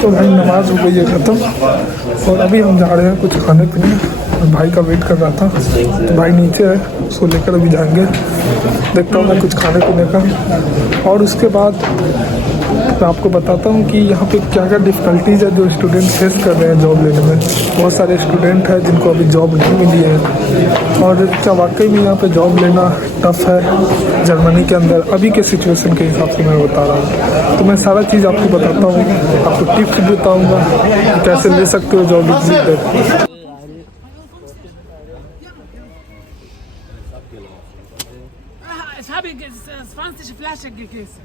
तो भाई नमाज हो गई है ख़त्म और अभी हम जा रहे हैं कुछ खाने पीने। भाई का वेट कर रहा था तो भाई नीचे है, उसको लेकर अभी जाएंगे। देखता हूँ मैं कुछ खाने पीने का और उसके बाद मैं आपको बताता हूँ कि यहाँ पे क्या क्या डिफ़िकल्टीज़ है जो स्टूडेंट फेस कर रहे हैं जॉब लेने में। बहुत सारे स्टूडेंट हैं जिनको अभी जॉब नहीं मिली है और क्या वाकई में यहाँ पे जॉब लेना टफ़ है जर्मनी के अंदर अभी के सिचुएशन के हिसाब से मैं बता रहा हूँ। तो मैं सारा चीज़ आपको बताता हूँ, आपको टिप्स भी बताऊँगा कि कैसे ले सकते हो job easily. Ich habe 20 Flaschen gegessen.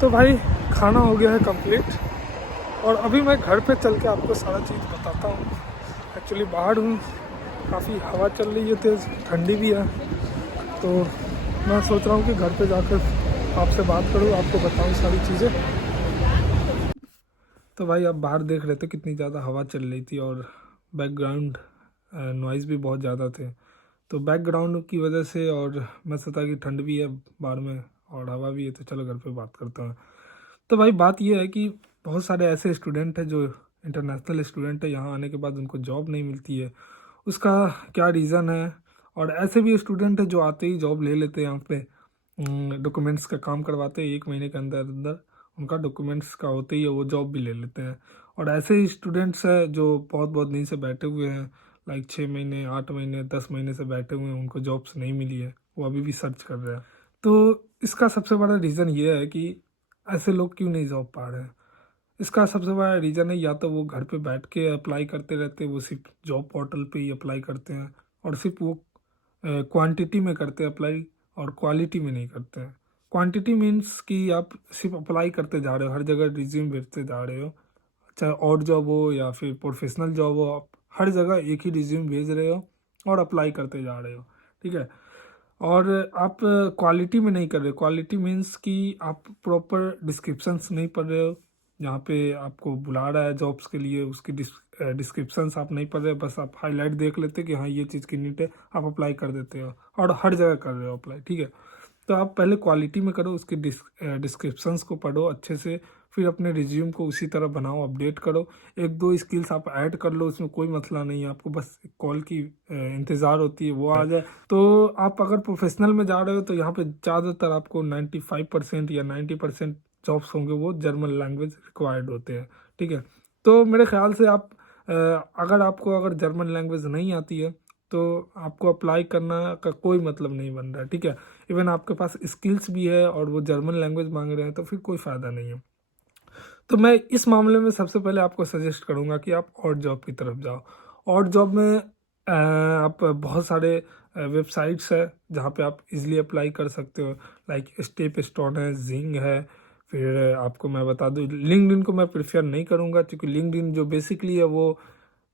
तो भाई खाना हो गया है कंप्लीट और अभी मैं घर पे चल के आपको सारा चीज़ बताता हूँ। एक्चुअली बाहर हूँ, काफ़ी हवा चल रही है तेज़, ठंडी भी है, तो मैं सोच रहा हूँ कि घर पे जाकर आपसे बात करूँ, आपको बताऊँ सारी चीज़ें। तो भाई आप बाहर देख रहे थे कितनी ज़्यादा हवा चल रही थी और बैकग्राउंड नॉइज़ भी बहुत ज़्यादा थे। तो बैकग्राउंड की वजह से और मैं सोचा कि ठंड भी है बाहर में और हवा भी है, तो चलो घर पे बात करते हैं। तो भाई बात ये है कि बहुत सारे ऐसे स्टूडेंट हैं जो इंटरनेशनल स्टूडेंट है, यहाँ आने के बाद उनको जॉब नहीं मिलती है। उसका क्या रीज़न है? और ऐसे भी स्टूडेंट है जो आते ही जॉब ले लेते हैं, यहाँ पे डॉक्यूमेंट्स का काम करवाते हैं, 1 महीने के अंदर अंदर उनका डॉक्यूमेंट्स का होते ही वो जॉब भी ले लेते हैं। और ऐसे ही स्टूडेंट्स हैं जो बहुत बहुत दिन से बैठे हुए हैं, लाइक 6 महीने 8 महीने 10 महीने से बैठे हुए हैं, उनको जॉब्स नहीं मिली है, वो अभी भी सर्च कर रहे हैं। तो इसका सबसे बड़ा रीज़न ये है कि ऐसे लोग क्यों नहीं जॉब पा रहे हैं। इसका सबसे बड़ा रीज़न है या तो वो घर पे बैठ के अप्लाई करते रहते हैं, वो सिर्फ जॉब पोर्टल पे ही अप्लाई करते हैं और सिर्फ वो क्वांटिटी में करते हैं अप्लाई और क्वालिटी में नहीं करते हैं। क्वांटिटी मीन्स कि आप सिर्फ अप्लाई करते जा रहे हो, हर जगह रिज्यूम भेजते जा रहे हो, चाहे और जॉब हो या फिर प्रोफेशनल जॉब हो, आप हर जगह एक ही रिज्यूम भेज रहे हो और अप्लाई करते जा रहे हो, ठीक है। और आप क्वालिटी में नहीं कर रहे। क्वालिटी मीन्स कि आप प्रॉपर डिस्क्रिप्शंस नहीं पढ़ रहे हो, जहाँ पे आपको बुला रहा है जॉब्स के लिए उसकी डिस्क्रिप्शंस आप नहीं पढ़ रहे, बस आप हाईलाइट देख लेते कि हाँ ये चीज़ की नीड है, आप अप्लाई कर देते हो और हर जगह कर रहे हो अप्लाई, ठीक है। तो आप पहले क्वालिटी में करो, उसकी डिस्क्रिप्शंस को पढ़ो अच्छे से, फिर अपने रिज्यूम को उसी तरह बनाओ, अपडेट करो। 1-2 स्किल्स आप ऐड कर लो, उसमें कोई मसला नहीं है, आपको बस कॉल की इंतज़ार होती है, वो आ जाए। तो आप अगर प्रोफेशनल में जा रहे हो तो यहाँ पे ज़्यादातर आपको 95% या 90% जॉब्स होंगे वो जर्मन लैंग्वेज रिक्वायर्ड होते हैं, ठीक है। तो मेरे ख्याल से आप अगर जर्मन लैंग्वेज नहीं आती है तो आपको अप्लाई करना का कोई मतलब नहीं बन रहा है, ठीक है। इवन आपके पास स्किल्स भी है और वो जर्मन लैंग्वेज मांग रहे हैं तो फिर कोई फ़ायदा नहीं है। तो मैं इस मामले में सबसे पहले आपको सजेस्ट करूंगा कि आप और जॉब की तरफ जाओ। और जॉब में आप बहुत सारे वेबसाइट्स है जहाँ पे आप इजीली अप्लाई कर सकते हो, लाइक स्टेप स्टोन है, जिंग है। फिर आपको मैं बता दूँ लिंक्डइन को मैं प्रेफर नहीं करूँगा क्योंकि लिंक्डइन जो बेसिकली है वो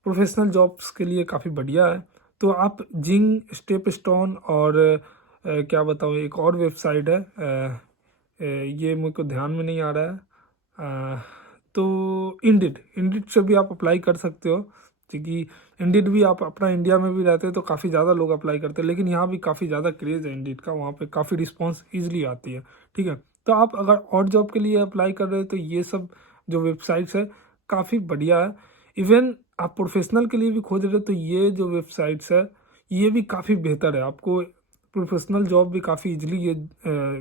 प्रोफेशनल जॉब्स के लिए काफ़ी बढ़िया है। तो आप जिंग, स्टेप स्टोन और क्या बताऊँ एक और वेबसाइट है, ये मेरे को ध्यान में नहीं आ रहा है, तो इंडिड से भी आप अप्लाई कर सकते हो, क्योंकि इंडिड भी आप अपना इंडिया में भी रहते हैं तो काफ़ी ज़्यादा लोग अप्लाई करते हैं, लेकिन यहाँ भी काफ़ी ज़्यादा क्रेज़ है इंडिड का, वहाँ पे काफ़ी रिस्पांस ईजिली आती है, ठीक है। तो आप अगर और जॉब के लिए अप्लाई कर रहे हो तो ये सब जो वेबसाइट्स है काफ़ी बढ़िया है। इवन आप प्रोफेशनल के लिए भी खोज रहे हो तो ये जो वेबसाइट्स है ये भी काफ़ी बेहतर है, आपको प्रोफेशनल जॉब भी काफ़ी इजीली ये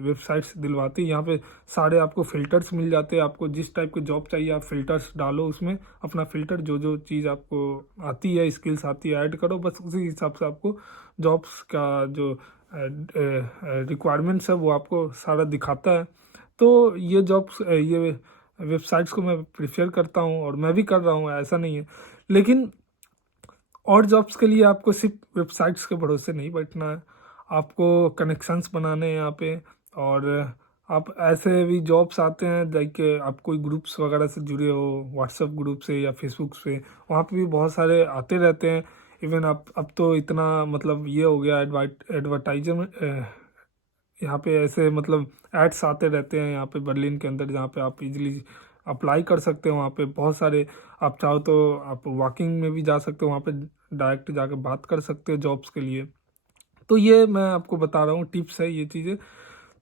वेबसाइट्स दिलवाती है। यहाँ पे सारे आपको फ़िल्टर्स मिल जाते हैं, आपको जिस टाइप के जॉब चाहिए आप फ़िल्टर्स डालो, उसमें अपना फ़िल्टर जो जो चीज़ आपको आती है, स्किल्स आती है, ऐड करो, बस उसी हिसाब से आपको जॉब्स का जो रिक्वायरमेंट्स है वो आपको सारा दिखाता है। तो ये वेबसाइट्स को मैं प्रेफर करता हूँ और मैं भी कर रहा हूँ, ऐसा नहीं है। लेकिन और जॉब्स के लिए आपको सिर्फ वेबसाइट्स के भरोसे नहीं बैठना है, आपको कनेक्शंस बनाने हैं यहाँ पे। और आप ऐसे भी जॉब्स आते हैं लाइक आप कोई ग्रुप्स वगैरह से जुड़े हो, व्हाट्सएप ग्रुप से या फेसबुक से, वहाँ पे भी बहुत सारे आते रहते हैं। इवन आप अब तो इतना मतलब ये हो गया एडवर्टाइजमेंट, यहाँ पे ऐसे मतलब एड्स आते रहते हैं यहाँ पे बर्लिन के अंदर, जहाँ पे आप इजीली अप्लाई कर सकते हो। वहाँ पे बहुत सारे, आप चाहो तो आप वॉकिंग में भी जा सकते हो, वहाँ पे डायरेक्ट जाके बात कर सकते हो जॉब्स के लिए। तो ये मैं आपको बता रहा हूँ, टिप्स है ये चीज़ें।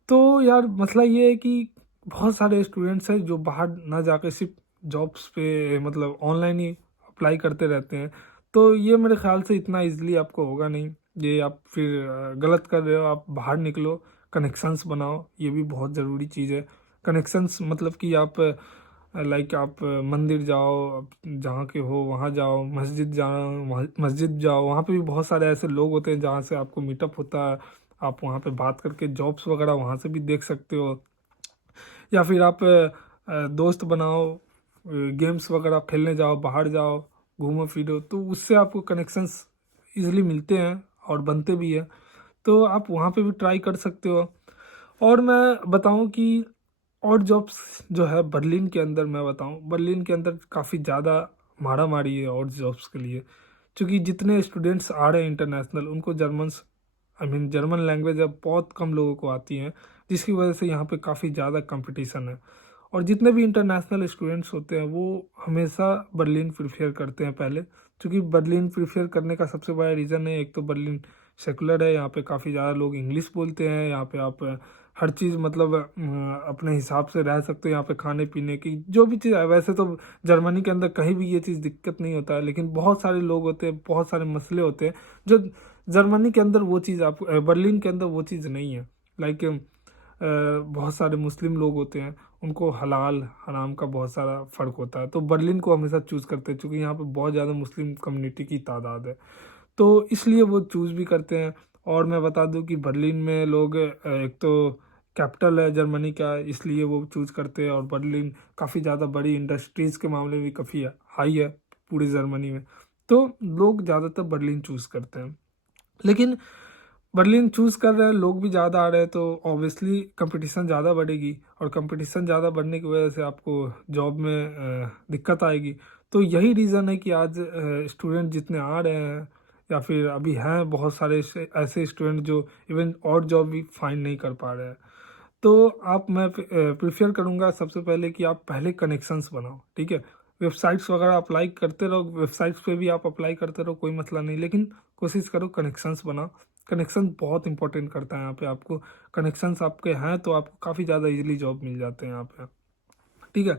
तो यार मसला ये है कि बहुत सारे स्टूडेंट्स हैं जो बाहर ना जाके सिर्फ जॉब्स पे मतलब ऑनलाइन ही अप्लाई करते रहते हैं। तो ये मेरे ख्याल से इतना इजीली आपको होगा नहीं, ये आप फिर गलत कर रहे हो। आप बाहर निकलो, कनेक्शंस बनाओ, ये भी बहुत ज़रूरी चीज़ है। कनेक्शंस मतलब कि आप लाइक आप मंदिर जाओ, आप जहाँ के हो वहाँ जाओ, मस्जिद जाओ, मस्जिद जाओ, वहाँ पे भी बहुत सारे ऐसे लोग होते हैं जहाँ से आपको मीटअप होता है। आप वहाँ पे बात करके जॉब्स वगैरह वहाँ से भी देख सकते हो। या फिर आप दोस्त बनाओ, गेम्स वगैरह खेलने जाओ, बाहर जाओ, घूमो फिरो, तो उससे आपको कनेक्शंस इजीली मिलते हैं और बनते भी हैं। तो आप वहाँ पे भी ट्राई कर सकते हो। और मैं बताऊँ कि और जॉब्स जो है बर्लिन के अंदर, मैं बताऊँ बर्लिन के अंदर काफ़ी ज़्यादा मारा मारी है और जॉब्स के लिए। क्योंकि जितने स्टूडेंट्स आ रहे हैं इंटरनेशनल, उनको जर्मन लैंग्वेज अब बहुत कम लोगों को आती है, जिसकी वजह से यहाँ पे काफ़ी ज़्यादा कंपटीशन है। और जितने भी इंटरनेशनल स्टूडेंट्स होते हैं वो हमेशा बर्लिन प्रेफर करते हैं पहले। क्योंकि बर्लिन प्रेफर करने का सबसे बड़ा रीज़न है, एक तो बर्लिन सेकुलर है, यहाँ पे काफ़ी ज़्यादा लोग इंग्लिश बोलते हैं, यहाँ पे आप हर चीज़ मतलब अपने हिसाब से रह सकते हो। यहाँ पे खाने पीने की जो भी चीज़ है, वैसे तो जर्मनी के अंदर कहीं भी ये चीज़ दिक्कत नहीं होता है, लेकिन बहुत सारे लोग होते हैं, बहुत सारे मसले होते हैं जो जर्मनी के अंदर वो चीज़ आप बर्लिन के अंदर वो चीज़ नहीं है। लाइक बहुत सारे मुस्लिम लोग होते हैं, उनको हलाल हराम का बहुत सारा फ़र्क होता है, तो बर्लिन को हमेशा चूज़ करते हैं, क्योंकि यहाँ पे बहुत ज़्यादा मुस्लिम कम्युनिटी की तादाद है, तो इसलिए वो चूज़ भी करते हैं। और मैं बता दूं कि बर्लिन में लोग एक तो कैपिटल है जर्मनी का, इसलिए वो चूज़ करते हैं। और बर्लिन काफ़ी ज़्यादा बड़ी इंडस्ट्रीज़ के मामले में भी काफ़ी हाई है पूरी जर्मनी में, तो लोग ज़्यादातर बर्लिन चूज़ करते हैं। लेकिन बर्लिन चूज़ कर रहे हैं, लोग भी ज़्यादा आ रहे हैं, तो ऑब्वियसली कंपटीशन ज़्यादा बढ़ेगी, और कंपटीशन ज़्यादा बढ़ने की वजह से आपको जॉब में दिक्कत आएगी। तो यही रीज़न है कि आज स्टूडेंट जितने आ रहे हैं, या फिर अभी हैं बहुत सारे ऐसे स्टूडेंट जो इवन और जॉब भी फाइंड नहीं कर पा रहे हैं। तो मैं प्रेफर करूँगा सबसे पहले कि आप पहले कनेक्शंस बनाओ, ठीक है। वेबसाइट्स वगैरह अप्लाई करते रहो, वेबसाइट्स पे भी आप अप्लाई करते रहो, कोई मसला नहीं, लेकिन कोशिश करो कनेक्शंस बनाओ। कनेक्शन बहुत इंपॉर्टेंट करता है यहाँ पे। आपको कनेक्शंस आपके हैं तो आपको काफ़ी ज़्यादा इजीली जॉब मिल जाते हैं यहाँ पे, ठीक है।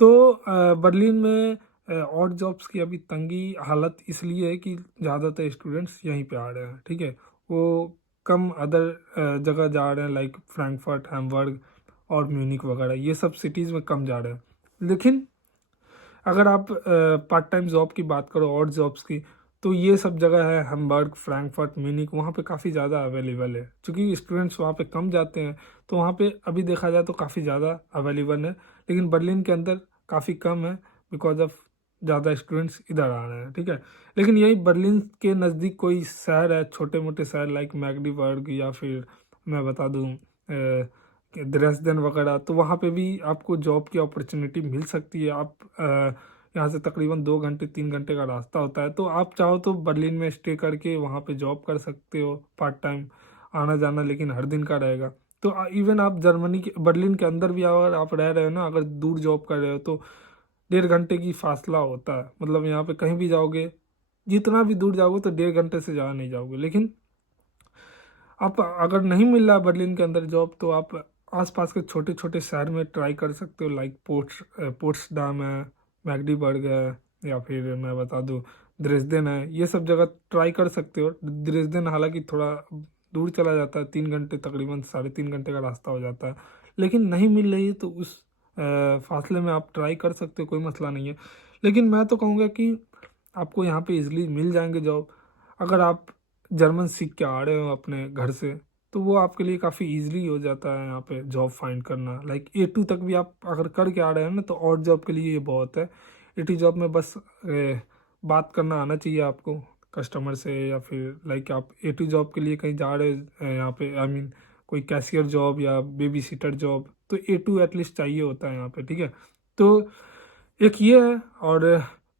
तो बर्लिन में और जॉब्स की अभी तंगी हालत इसलिए है कि ज़्यादातर स्टूडेंट्स यहीं पे आ रहे हैं, ठीक है। वो कम अदर जगह जा रहे हैं, लाइक फ्रैंकफर्ट, हैम्बर्ग और म्यूनिक वगैरह, ये सब सिटीज़ में कम जा रहे हैं। लेकिन अगर आप पार्ट टाइम जॉब की बात करो और जॉब्स की, तो ये सब जगह है, हैम्बर्ग, फ्रैंकफर्ट, म्यूनिक, वहाँ पे काफ़ी ज़्यादा अवेलेबल है। क्योंकि स्टूडेंट्स वहाँ पे कम जाते हैं, तो वहाँ पे अभी देखा जाए तो काफ़ी ज़्यादा अवेलेबल है। लेकिन बर्लिन के अंदर काफ़ी कम है, बिकॉज ऑफ ज़्यादा स्टूडेंट्स इधर आ रहे हैं, ठीक है। लेकिन यही बर्लिन के नज़दीक कोई शहर है, छोटे मोटे शहर लाइक मैग्डीबर्ग, या फिर मैं बता दूँ ड्रेसडेन वगैरह, तो वहाँ पे भी आपको जॉब की अपॉर्चुनिटी मिल सकती है। आप यहाँ से तकरीबन 2 घंटे 3 घंटे का रास्ता होता है, तो आप चाहो तो बर्लिन में स्टे करके वहाँ पे जॉब कर सकते हो, पार्ट टाइम आना जाना, लेकिन हर दिन का रहेगा। तो इवन आप जर्मनी के बर्लिन के अंदर भी अगर आप रह रहे हो ना, अगर दूर जॉब कर रहे हो, तो 1.5 घंटे की फासला होता है। मतलब यहाँ पे कहीं भी जाओगे, जितना भी दूर जाओगे तो 1.5 घंटे से ज़्यादा नहीं जाओगे। लेकिन आप अगर नहीं मिल रहा है बर्लिन के अंदर जॉब, तो आप आसपास के छोटे छोटे शहर में ट्राई कर सकते हो, लाइक पोट्सडाम है, मैग्डीबर्ग है, या फिर मैं बता दूँ द्रेसडेन है, ये सब जगह ट्राई कर सकते हो। द्रेसडेन हालांकि थोड़ा दूर चला जाता है, 3 घंटे तकरीबन 3.5 घंटे का रास्ता हो जाता है। लेकिन नहीं मिल रही है तो उस फासले में आप ट्राई कर सकते हो, कोई मसला नहीं है। लेकिन मैं तो कहूँगा कि आपको यहाँ पे इजली मिल जाएंगे जॉब। अगर आप जर्मन सीख के आ रहे हो अपने घर से, तो वो आपके लिए काफ़ी इजीली हो जाता है यहाँ पे जॉब फाइंड करना। लाइक A2 तक भी आप अगर करके आ रहे हैं ना, तो और जॉब के लिए ये बहुत है। A2 जॉब में बस बात करना आना चाहिए आपको कस्टमर से, या फिर लाइक आप A2 जॉब के लिए कहीं जा रहे हैं यहाँ पे, आई मीन कोई कैशियर जॉब या बेबी सीटर जॉब, तो A2 एटलीस्ट चाहिए होता है यहाँ पे, ठीक है। तो एक ये है। और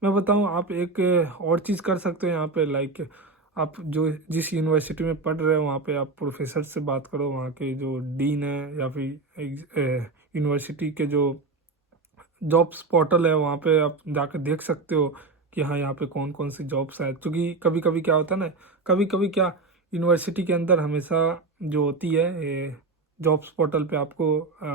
मैं बताऊँ, आप एक और चीज़ कर सकते हो यहाँ पे, लाइक आप जो जिस यूनिवर्सिटी में पढ़ रहे हो वहाँ पे आप प्रोफेसर से बात करो, वहाँ के जो डीन है या फिर यूनिवर्सिटी के जो जॉब्स पोर्टल है वहाँ पे आप जाकर देख सकते हो कि हाँ यहाँ पे कौन कौन सी जॉब्स है। क्योंकि कभी कभी क्या होता है ना, कभी कभी क्या यूनिवर्सिटी के अंदर हमेशा जो होती है जॉब्स पोर्टल पे आपको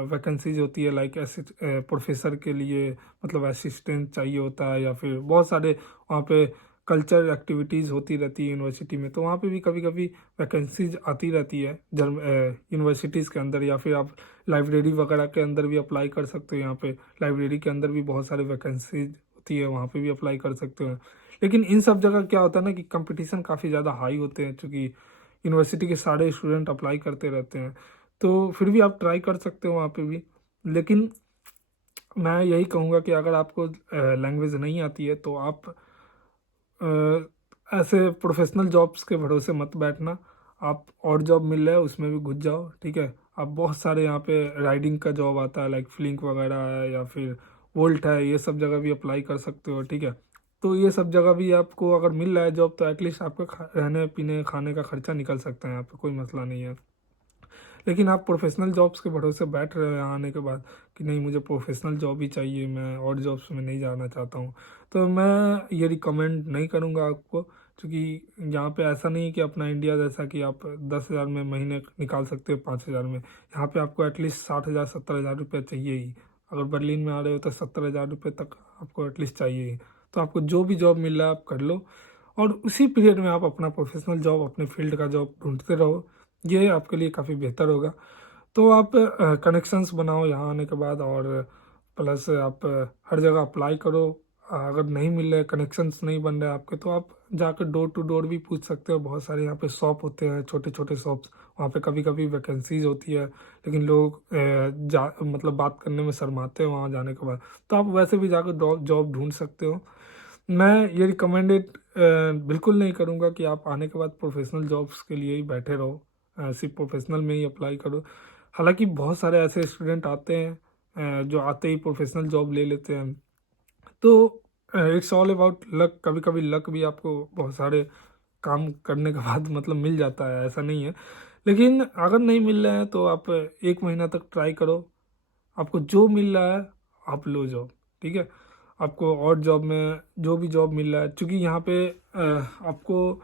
वैकेंसीज होती है, लाइक प्रोफेसर के लिए मतलब असिस्टेंट चाहिए होता है, या फिर बहुत सारे वहाँ पे कल्चर एक्टिविटीज़ होती रहती है यूनिवर्सिटी में, तो वहाँ पे भी कभी कभी वैकेंसीज आती रहती है यूनिवर्सिटीज़ के अंदर। या फिर आप लाइब्रेरी वगैरह के अंदर भी अप्लाई कर सकते हो, यहाँ पे लाइब्रेरी के अंदर भी बहुत सारे वैकेंसीज होती है, वहाँ पे भी अप्लाई कर सकते हो। लेकिन इन सब जगह क्या होता है ना कि कंपटीशन काफ़ी ज़्यादा हाई होते हैं, क्योंकि यूनिवर्सिटी के सारे स्टूडेंट अप्लाई करते रहते हैं। तो फिर भी आप ट्राई कर सकते हो वहाँ पे भी। लेकिन मैं यही कहूँगा कि अगर आपको लैंग्वेज नहीं आती है तो आप ऐसे प्रोफेशनल जॉब्स के भरोसे मत बैठना। आप और जॉब मिल रहा है उसमें भी घुस जाओ, ठीक है। आप बहुत सारे यहाँ पे राइडिंग का जॉब आता है, लाइक फ्लिंक वगैरह है या फिर वोल्ट है, ये सब जगह भी अप्लाई कर सकते हो, ठीक है। तो ये सब जगह भी आपको अगर मिल रहा है जॉब तो एटलीस्ट आपका रहने पीने खाने का खर्चा निकल सकता है, यहाँ पे कोई मसला नहीं है। लेकिन आप प्रोफेशनल जॉब्स के भरोसे बैठ रहे हो यहाँ आने के बाद कि नहीं मुझे प्रोफेशनल जॉब ही चाहिए, मैं और जॉब्स में नहीं जाना चाहता हूँ, तो मैं ये रिकमेंड नहीं करूँगा आपको। क्योंकि यहाँ पे ऐसा नहीं है कि अपना इंडिया जैसा कि आप 10,000 में महीने निकाल सकते हो 5,000 में। यहाँ पे आपको एटलीस्ट 60,000 70,000 रुपये चाहिए ही। अगर बर्लिन में आ रहे हो तो 70,000 रुपये तक आपको एटलीस्ट चाहिए ही। तो आपको जो भी जॉब मिल रहा है आप कर लो, और उसी पीरियड में आप अपना प्रोफेशनल जॉब अपने फील्ड का जॉब ढूंढते रहो, ये आपके लिए काफ़ी बेहतर होगा। तो आप कनेक्शंस बनाओ यहाँ आने के बाद, और प्लस आप हर जगह अप्लाई करो। अगर नहीं मिल रहे, कनेक्शंस नहीं बन रहे आपके, तो आप जाकर डोर टू डोर भी पूछ सकते हो। बहुत सारे यहाँ पे शॉप होते हैं, छोटे छोटे शॉप्स, वहाँ पे कभी कभी वैकेंसीज होती है, लेकिन लोग मतलब बात करने में शर्माते हैं वहाँ जाने के बाद, तो आप वैसे भी जाकर जॉब ढूंढ सकते हो। मैं ये रिकमेंडेड बिल्कुल नहीं करूँगा कि आप आने के बाद प्रोफेशनल जॉब्स के लिए ही बैठे रहो, सिर्फ प्रोफेशनल में ही अप्लाई करो। हालांकि बहुत सारे ऐसे स्टूडेंट आते हैं जो आते ही प्रोफेशनल जॉब ले लेते हैं। तो इट्स ऑल अबाउट लक। कभी कभी लक भी आपको बहुत सारे काम करने के बाद मतलब मिल जाता है, ऐसा नहीं है। लेकिन अगर नहीं मिल रहा है तो आप 1 महीना तक ट्राई करो, आपको जो मिल रहा है आप लो जॉब, ठीक है। आपको और जॉब में जो भी जॉब मिल रहा है, क्योंकि यहाँ पे आपको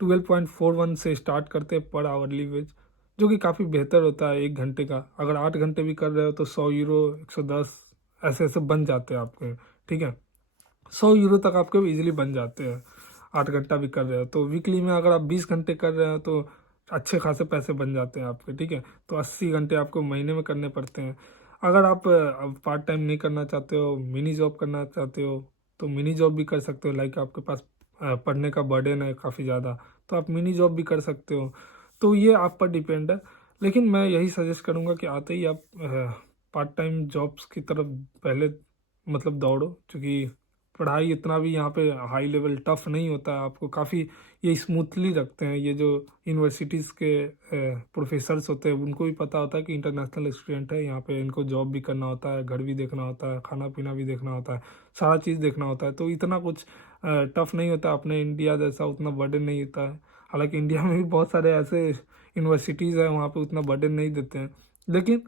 12.41 से स्टार्ट करते हैं पर आवरली वेज, जो कि काफ़ी बेहतर होता है 1 घंटे का। अगर 8 घंटे भी कर रहे हो तो 100 यूरो 110 ऐसे ऐसे बन जाते हैं आपके, ठीक है। 100 यूरो तक आपके इजीली बन जाते हैं 8 घंटा भी कर रहे हो तो। वीकली में अगर आप 20 घंटे कर रहे हो तो अच्छे खासे पैसे बन जाते हैं आपके, ठीक है। तो 80 घंटे आपको महीने में करने पड़ते हैं। अगर आप पार्ट टाइम नहीं करना चाहते हो, मिनी जॉब करना चाहते हो, तो मिनी जॉब भी कर सकते हो। लाइक आपके पास पढ़ने का बर्डन है काफ़ी ज़्यादा, तो आप मिनी जॉब भी कर सकते हो। तो ये आप पर डिपेंड है। लेकिन मैं यही सजेस्ट करूँगा कि आते ही आप पार्ट टाइम जॉब्स की तरफ पहले मतलब दौड़ो, क्योंकि पढ़ाई इतना भी यहाँ पे हाई लेवल टफ नहीं होता है। आपको काफ़ी ये स्मूथली रखते हैं, ये जो यूनिवर्सिटीज़ के प्रोफेसर्स होते हैं उनको भी पता होता है कि इंटरनेशनल स्टूडेंट है यहाँ पे, इनको जॉब भी करना होता है, घर भी देखना होता है, खाना पीना भी देखना होता है, सारा चीज़ देखना होता है। तो इतना कुछ टफ नहीं होता, अपने इंडिया जैसा उतना बर्डन नहीं होता है। हालांकि इंडिया में भी बहुत सारे ऐसे यूनिवर्सिटीज़ हैं वहाँ पे उतना बर्डन नहीं देते हैं, लेकिन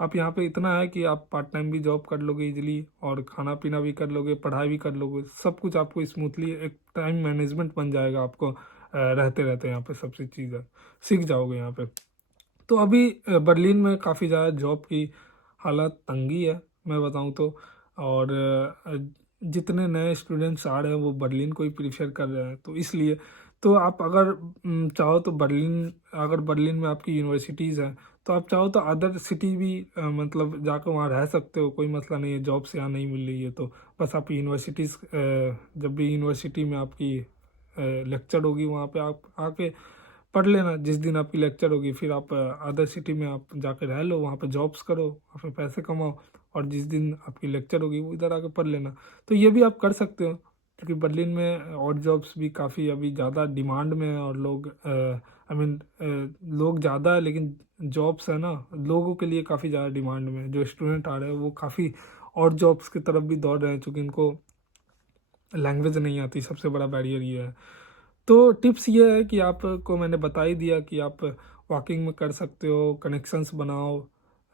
आप यहाँ पे इतना है कि आप पार्ट टाइम भी जॉब कर लोगे इजीली, और खाना पीना भी कर लोगे, पढ़ाई भी कर लोगे, सब कुछ आपको स्मूथली एक टाइम मैनेजमेंट बन जाएगा आपको। रहते रहते यहाँ पे सब चीज़ें सीख जाओगे यहाँ पे। तो अभी बर्लिन में काफ़ी ज़्यादा जॉब की हालत तंगी है मैं बताऊँ तो। और जितने नए स्टूडेंट्स आ रहे हैं वो बर्लिन को ही प्रीफर कर रहे हैं, तो इसलिए तो आप अगर चाहो तो बर्लिन, अगर बर्लिन में आपकी यूनिवर्सिटीज़ हैं तो आप चाहो तो अदर सिटी भी मतलब जाकर वहाँ रह सकते हो, कोई मसला नहीं है। जॉब से यहाँ नहीं मिल रही है तो बस आप यूनिवर्सिटीज़ जब भी यूनिवर्सिटी में आपकी लेक्चर होगी वहाँ पे आप आके पढ़ लेना। जिस दिन आपकी लेक्चर होगी फिर आप अदर सिटी में आप जाके रह लो, वहाँ पे जॉब्स करो, वहाँ पे पैसे कमाओ, और जिस दिन आपकी लेक्चर होगी वो इधर आके पढ़ लेना। तो ये भी आप कर सकते हो, क्योंकि बर्लिन में और जॉब्स भी काफ़ी अभी ज़्यादा डिमांड में है, और लोग आई मीन लोग ज़्यादा है लेकिन जॉब्स है ना, लोगों के लिए काफ़ी ज़्यादा डिमांड में है। जो स्टूडेंट आ रहे हैं वो काफ़ी और जॉब्स की तरफ भी दौड़ रहे हैं, क्योंकि इनको लैंग्वेज नहीं आती, सबसे बड़ा बैरियर ये है। तो टिप्स ये है कि आपको मैंने बता ही दिया कि आप वॉकिंग में कर सकते हो, कनेक्शंस बनाओ,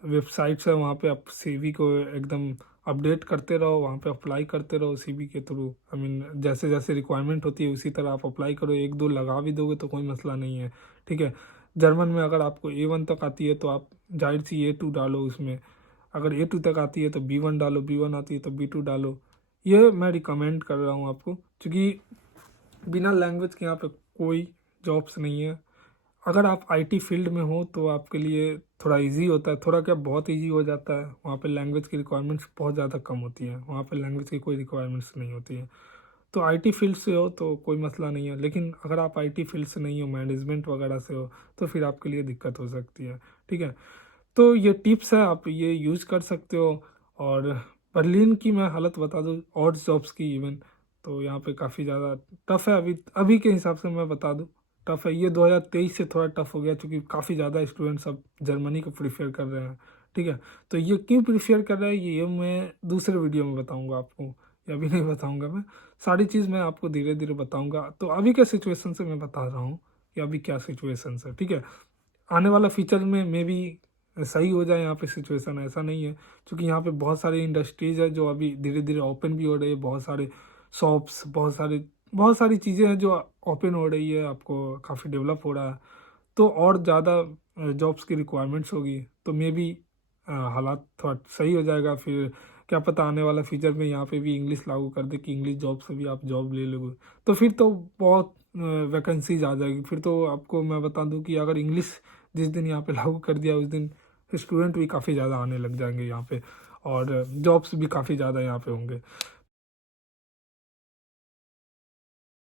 वेबसाइट्स है वहाँ पे आप सीवी को एकदम अपडेट करते रहो, वहाँ पे अप्लाई करते रहो सीवी के थ्रू। आई मीन जैसे जैसे रिक्वायरमेंट होती है उसी तरह आप अप्लाई करो, एक दो लगा भी दोगे तो कोई मसला नहीं है, ठीक है। जर्मन में अगर आपको A1 तक आती है तो आप जाहिर सी A2 डालो उसमें, अगर A2 तक आती है तो B1 डालो, B1 आती है तो B2 डालो। ये मैं रिकमेंड कर रहा हूँ आपको, क्योंकि बिना लैंग्वेज के यहाँ पे कोई जॉब्स नहीं है। अगर आप आईटी फील्ड में हो तो आपके लिए थोड़ा इजी होता है, थोड़ा क्या बहुत इजी हो जाता है। वहाँ पे लैंग्वेज की रिक्वायरमेंट्स बहुत ज़्यादा कम होती है, वहाँ पे लैंग्वेज की कोई रिक्वायरमेंट्स नहीं होती है। तो आईटी फील्ड से हो तो कोई मसला नहीं है, लेकिन अगर आप आईटी फील्ड से नहीं हो, मैनेजमेंट वगैरह से हो, तो फिर आपके लिए दिक्कत हो सकती है, ठीक है। तो ये टिप्स है, आप ये यूज़ कर सकते हो। और बर्लिन की मैं हालत बता दूँ, और जॉब्स की इवन, तो यहाँ पे काफ़ी ज़्यादा टफ है अभी अभी के हिसाब से मैं बता दूँ, टफ है। ये 2023 से थोड़ा टफ हो गया, क्योंकि काफ़ी ज़्यादा स्टूडेंट्स अब जर्मनी को प्रीफर कर रहे हैं, ठीक है। तो ये क्यों प्रीफर कर रहे हैं ये मैं दूसरे वीडियो में बताऊँगा आपको, या अभी नहीं बताऊँगा मैं। सारी चीज़ मैं आपको धीरे धीरे बताऊँगा। तो अभी क्या सिचुएशन से मैं बता रहा हूँ कि अभी क्या सिचुएशन है, ठीक है। आने वाला फ्यूचर में मे बी सही हो जाए यहाँ पे सिचुएशन, ऐसा नहीं है, क्योंकि यहाँ पे बहुत सारी इंडस्ट्रीज है जो अभी धीरे धीरे ओपन भी हो रही है, बहुत सारे शॉप्स, बहुत सारी चीज़ें हैं जो ओपन हो रही है, आपको काफ़ी डेवलप हो रहा है। तो और ज़्यादा जॉब्स की रिक्वायरमेंट्स होगी, तो मे बी हालात थोड़ा सही हो जाएगा। फिर क्या पता आने वाला फ्यूचर में यहाँ पे भी इंग्लिश लागू कर दे कि इंग्लिश जॉब से भी आप जॉब ले लोगे, तो फिर तो बहुत वैकेंसीज आ जाएगी। फिर तो आपको मैं बता दूं कि अगर इंग्लिश जिस दिन यहाँ पे लागू कर दिया उस दिन स्टूडेंट भी काफ़ी ज़्यादा आने लग जाएंगे यहाँ पे, और जॉब्स भी काफ़ी ज़्यादा यहाँ पे होंगे।